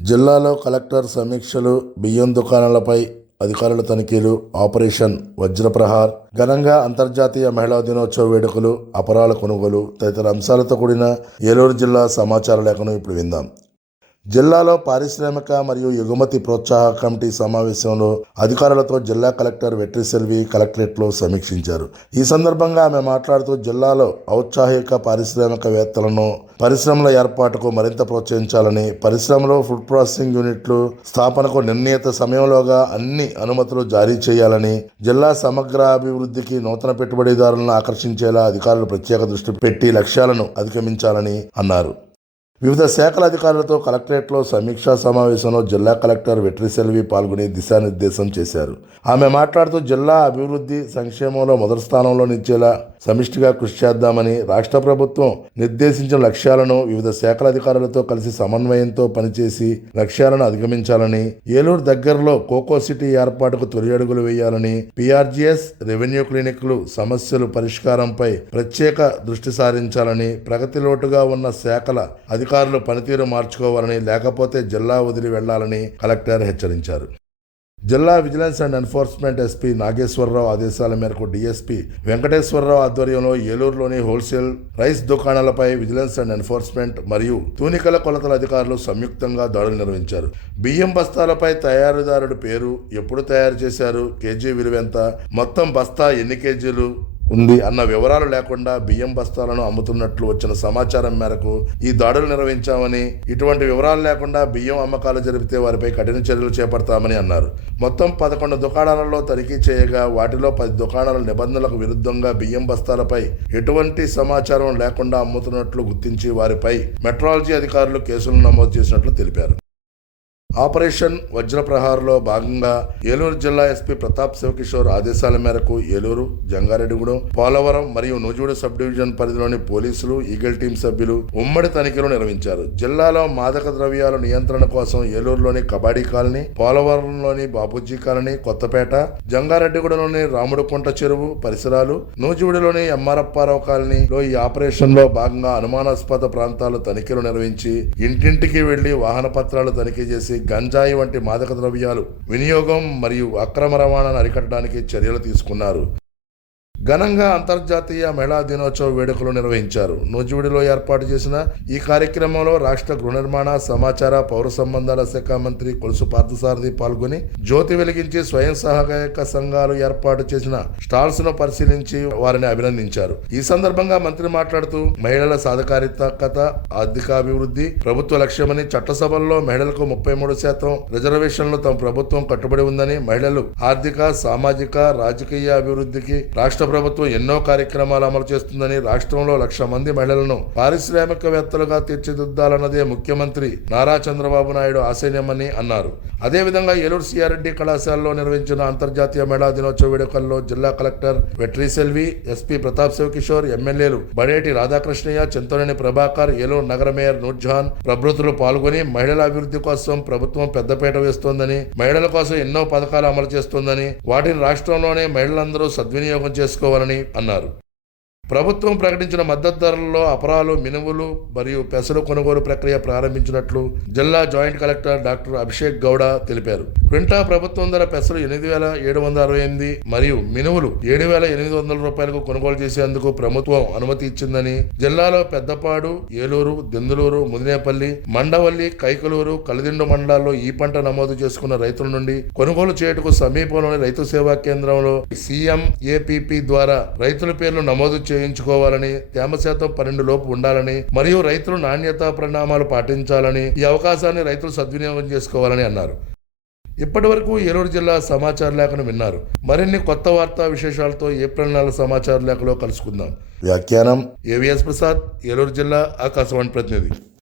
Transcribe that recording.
జిల్లాలో కలెక్టర్ సమీక్షలు, బియ్యం దుకాణాలపై అధికారుల తనిఖీలు, ఆపరేషన్ వజ్రప్రహార్, ఘనంగా అంతర్జాతీయ మహిళా దినోత్సవ వేడుకలు, అపరాల కొనుగోలు తదితర అంశాలతో కూడిన ఏలూరు జిల్లా సమాచార లేఖను ఇప్పుడు విందాం. జిల్లాలో పారిశ్రామిక మరియు ఎగుమతి ప్రోత్సాహ కమిటీ సమావేశంలో అధికారులతో జిల్లా కలెక్టర్ వెట్రిసెల్వి కలెక్టరేట్లో సమీక్షించారు. ఈ సందర్భంగా ఆమె మాట్లాడుతూ జిల్లాలో ఔత్సాహిక పారిశ్రామికవేత్తలను పరిశ్రమల ఏర్పాటుకు మరింత ప్రోత్సహించాలని, పరిశ్రమలో ఫుడ్ ప్రాసెసింగ్ యూనిట్లు స్థాపనకు నిర్ణీత సమయంలోగా అన్ని అనుమతులు జారీ చేయాలని, జిల్లా సమగ్ర అభివృద్ధికి నూతన పెట్టుబడిదారులను ఆకర్షించేలా అధికారులు ప్రత్యేక దృష్టి పెట్టి లక్ష్యాలను అధిగమించాలని అన్నారు. వివిధ శాఖల అధికారులతో కలెక్టరేట్లో సమీక్షా సమావేశంలో జిల్లా కలెక్టర్ వెట్రిసెల్వి పాల్గొని దిశానిర్దేశం చేశారు. ఆమె మాట్లాడుతూ జిల్లా అభివృద్ధి సంక్షేమంలో మొదటి స్థానంలో నిలిచేలా సమిష్టిగా కృషి చేద్దామని, రాష్ట్ర ప్రభుత్వం నిర్దేశించిన లక్ష్యాలను వివిధ శాఖల అధికారులతో కలిసి సమన్వయంతో పనిచేసి లక్ష్యాలను అధిగమించాలని, ఏలూరు దగ్గరలో కోకో సిటీ ఏర్పాటుకు తొలి అడుగులు వేయాలని, PRGS, రెవెన్యూ క్లినిక్లు సమస్యలు పరిష్కారంపై ప్రత్యేక దృష్టి సారించాలని, ప్రగతి లోటుగా ఉన్న శాఖల అధికారులు పనితీరు మార్చుకోవాలని, లేకపోతే జిల్లా వదిలి వెళ్లాలని కలెక్టర్ హెచ్చరించారు. జిల్లా vigilance and enforcement SP Nageswara Rao ఆదేశాల మేరకు DSP వెంకటేశ్వరరావు ఆధ్వర్యంలో ఏలూరులోని హోల్సేల్ రైస్ దుకాణాలపై విజిలెన్స్ అండ్ ఎన్ఫోర్స్మెంట్ మరియు తూనికల కొలతల అధికారులు సంయుక్తంగా దాడులు నిర్వహించారు. బియ్యం బస్తాలపై తయారీదారుడి పేరు, ఎప్పుడు తయారు చేశారు, కేజీ విలువ ఎంత, మొత్తం బస్తా ఎన్ని కేజీలు ఉంది అన్న వివరాలు లేకుండా బియ్యం బస్తాలను అమ్ముతున్నట్లు వచ్చిన సమాచారం మేరకు ఈ దాడులు నిర్వహించామని, ఇటువంటి వివరాలు లేకుండా బియ్యం అమ్మకాలు జరిపితే వారిపై కఠిన చర్యలు చేపడతామని అన్నారు. మొత్తం 11 దుకాణాలలో తనిఖీ చేయగా వాటిలో 10 దుకాణాల నిబంధనలకు విరుద్ధంగా బియ్యం బస్తాలపై ఎటువంటి సమాచారం లేకుండా అమ్ముతున్నట్లు గుర్తించి వారిపై మెట్రాలజీ అధికారులు కేసులు నమోదు చేసినట్లు తెలిపారు. ఆపరేషన్ వజ్రప్రహార్లో భాగంగా ఏలూరు జిల్లా SP ప్రతాప్ శివకిషోర్ ఆదేశాల మేరకు ఏలూరు, జంగారెడ్డిగూడెం, పోలవరం మరియు నూజివీడు సబ్ డివిజన్ పరిధిలోని పోలీసులు, ఈగల్ టీం సభ్యులు ఉమ్మడి తనిఖీలు నిర్వహించారు. జిల్లాలో మాదక ద్రవ్యాల నియంత్రణ కోసం ఏలూరులోని కబాడీ కాలనీ, పోలవరంలోని బాపూజీ కాలనీ, కొత్తపేట, జంగారెడ్డిగూడెంలోని రాముడుకుంట చెరువు పరిసరాలు, నూజివీడులోని ఎంఆర్అప్పారావు కాలనీలో ఈ ఆపరేషన్లో భాగంగా అనుమానాస్పద ప్రాంతాలు తనిఖీలు నిర్వహించి ఇంటింటికి వెళ్లి వాహన పత్రాలు తనిఖీ చేసి గంజాయి వంటి మాదక ద్రవ్యాలు వినియోగం మరియు అక్రమ రవాణాను అరికట్టడానికి చర్యలు తీసుకున్నారు. ఘనంగా అంతర్జాతీయ మహిళా దినోత్సవ వేడుకలు నిర్వహించారు. నూజివీడులో ఏర్పాటు చేసిన ఈ కార్యక్రమంలో రాష్ట్ర గృహ నిర్మాణ, సమాచార, పౌర సంబంధాల శాఖ మంత్రి కొలుసు పార్థసారథి పాల్గొని జ్యోతి వెలిగించి స్వయం సహాయక సంఘాలు ఏర్పాటు చేసిన స్టాల్స్ ను పరిశీలించి వారిని అభినందించారు. ఈ సందర్భంగా మంత్రి మాట్లాడుతూ మహిళల సాధికారికత, ఆర్థికాభివృద్ధి ప్రభుత్వ లక్ష్యమని, చట్టసభల్లో మహిళలకు 33% రిజర్వేషన్లు తమ ప్రభుత్వం కట్టుబడి ఉందని, మహిళలు ఆర్థిక, సామాజిక, రాజకీయ అభివృద్ధికి రాష్ట్ర ప్రభుత్వం ఎన్నో కార్యక్రమాలు అమలు చేస్తుందని, రాష్ట్రంలో 1,00,000 మంది మహిళలను పారిశ్రామికవేత్తలుగా తీర్చిదిద్దాలన్నదే ముఖ్యమంత్రి నారా చంద్రబాబు నాయుడు ఆశయమని అన్నారు. అదేవిధంగా ఏలూరు CR రెడ్డి కళాశాలలో నిర్వహించిన అంతర్జాతీయ మహిళా దినోత్సవ వేడుకల్లో జిల్లా కలెక్టర్ వెట్రిసెల్వి, SP ప్రతాప్ శివకిషోర్, ఎమ్మెల్యేలు బడేటి రాధాకృష్ణయ్య, చింతనేని ప్రభాకర్, ఏలూరు నగర మేయర్ నూర్జహాన్ ప్రభృతులు పాల్గొని మహిళల అభివృద్ధి కోసం ప్రభుత్వం పెద్దపీట వేస్తోందని, మహిళల కోసం ఎన్నో పథకాలు అమలు చేస్తోందని, వాటిని రాష్ట్రంలోనే మహిళలందరూ సద్వినియోగం చేసుకోవాలని అన్నారు. ప్రభుత్వం ప్రకటించిన మద్దతు ధరలలో అపరాలు, మినుములు మరియు పెసలు కొనుగోలు ప్రక్రియ ప్రారంభించినట్లు జిల్లా joint collector doctor Abhishek Gowda తెలిపారు. క్వింటా ప్రభుత్వం ధర పెసలు 8,768 మరియు మినుములు 7,800 రూపాయలకు కొనుగోలు చేసేందుకు ప్రభుత్వం అనుమతి ఇచ్చిందని, జిల్లాలో పెద్దపాడు, ఏలూరు, దెందులూరు, ముదినేపల్లి, మండవల్లి, కైకలూరు, కలిదిండు మండలాల్లో ఈ పంట నమోదు చేసుకున్న రైతుల నుండి కొనుగోలు చేయుటకు సమీపంలోని రైతు సేవా కేంద్రంలో CMAPP ద్వారా రైతుల పేర్లు నమోదు చేయించుకోవాలని, తేమ శాతం 12 లోపు ఉండాలని మరియు రైతులు నాణ్యతా పరిణామాలు పాటించాలని, ఈ అవకాశాన్ని రైతులు సద్వినియోగం చేసుకోవాలని అన్నారు. ఇప్పటి వరకు ఏలూరు జిల్లా సమాచార లేఖను విన్నారు. మరిన్ని కొత్త వార్తా విశేషాలతో ఏప్రిల్ 4 సమాచార లేఖలో కలుసుకుందాం. వ్యాఖ్యానం AVS ప్రసాద్, ఏలూరు జిల్లా ఆకాశవాణి ప్రతినిధి.